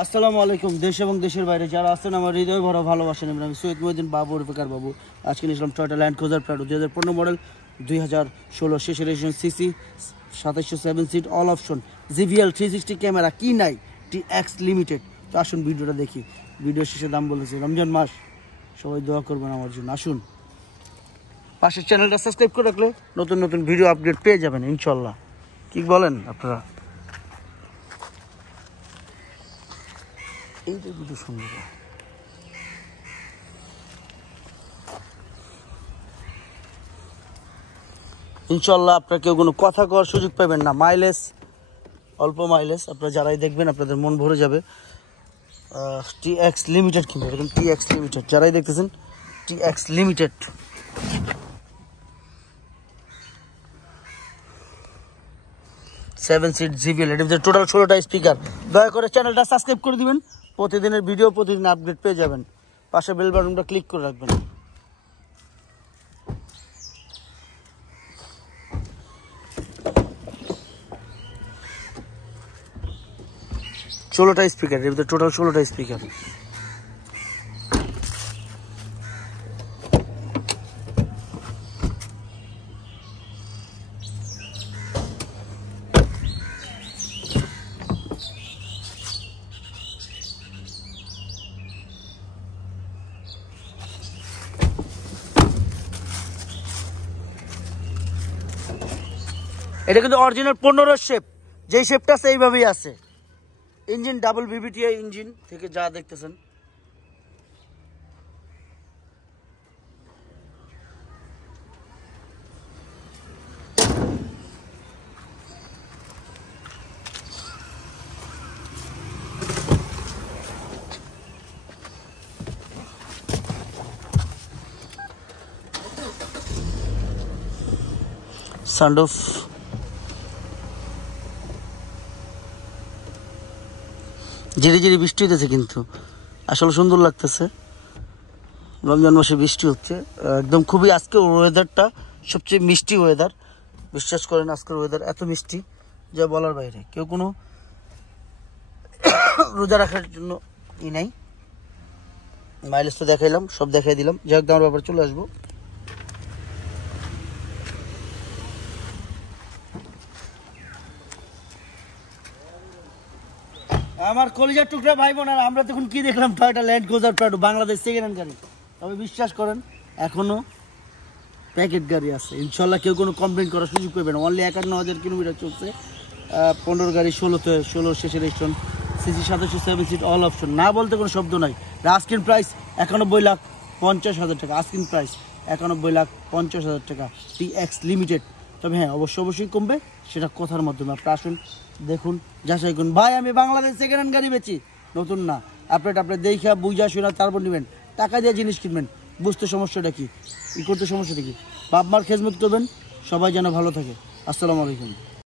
আসসালামু আলাইকুম। দেশ এবং দেশের বাইরে যারা আছেন আমার হৃদয় ভরা ভালোবাসেন, আমি সৈয়দ মুহিউদ্দিন বাবু রফিকার বাবু। আজকে নিয়েছিলাম Toyota Land Cruiser Prado 2015 model, 2016 শেষের registration, CC 2700, 7 seat, all option, GVL 360 camera, কি নাই, টিএক্স লিমিটেড। তো আসুন ভিডিওটা দেখি। ভিডিও শেষে দাম বলেছি, রমজান মাস, সবাই দোয়া করবেন আমার জন্য। আসুন, পাশের চ্যানেলটা সাবস্ক্রাইব করে রাখলে নতুন নতুন ভিডিও আপডেট পেয়ে যাবেন ইনশাল্লাহ। কি বলেন আপনারা? এইটা কিন্তু সুন্দর। ইনশাল্লাহ আপনারা কেউ কোনো কথা কওয়ার সুযোগ পাবেন না। মাইলেজ, অল্প মাইলেজ, আপনারা যারাই দেখবেন আপনাদের মন ভরে যাবে। টিএক্স লিমিটেড কিন্তু এরকম টিএক্স লিমিটেড যারাই দেখতেছেন, TX limited. Seven seat GVL, এর ভিতরে টোটাল 16টা স্পিকার। দয়া করে চ্যানেলটা সাবস্ক্রাইব করে দিবেন, প্রতিদিনের ভিডিও প্রতিদিন আপডেট পেয়ে যাবেন। পাশে বেল বাটনটা ক্লিক করে রাখবেন। 16টা স্পিকার, এর ভিতরে টোটাল 16টা স্পিকার। এটা কিন্তু অরিজিনাল 15 শেপ, যেই শেপটা আছে এইভাবেই আছে। ইঞ্জিন ডাবল ভিভিটিআই ইঞ্জিন থেকে যা দেখতেছেন। সানরুফ, ধীরে ধীরে বৃষ্টি হইতেছে কিন্তু আসলে সুন্দর লাগতেছে। রমজান মাসে বৃষ্টি হচ্ছে একদম খুবই। আজকে ওয়েদারটা সবচেয়ে মিষ্টি ওয়েদার, বিশ্বাস করেন আজকের ওয়েদার এত মিষ্টি যা বলার বাইরে। কেউ কোনো রোজা রাখার জন্য নাই। মাইলেজ তো দেখাইলাম, সব দেখাই দিলাম। যাই হোক, আমার ব্যাপারে চলে আসবো। আমার কলিজার টুকরা ভাই বোনেরা, আমরা তখন কি দেখলাম? Toyota Land Cruiser Prado, Bangladesh second hand গাড়ি। তবে বিশ্বাস করেন এখনো প্যাকেট গাড়ি আছে। ইনশাল্লাহ কেউ কোনো কমপ্লেন করার সুযোগ পাবে না। অনলি 51,000 কিলোমিটার চলছে। 15 গাড়ি, 16 শেষের registration, CC 2700, 7 seat, all option. না বলতে কোনো শব্দ নাই। আস্কিং প্রাইস 91,50,000 টাকা। আস্কিং প্রাইস 91,50,000 টাকা, টিএক্স লিমিটেড। তবে হ্যাঁ, অবশ্যই কমবে, সেটা কথার মাধ্যমে। আপনারা আসুন, দেখুন, যাচাই করুন। ভাই আমি বাংলাদেশ সেকেন্ড হ্যান্ড গাড়ি বেচি, নতুন না। আপনি দেখা বুঝা শোনা তারপর নেবেন। টাকা দিয়ে জিনিস কিনবেন, বুঝতে সমস্যাটা কি, করতে সমস্যাটা কি। বাপ মার খেজমত করবেন, সবাই যেন ভালো থাকে। আসসালামু আলাইকুম।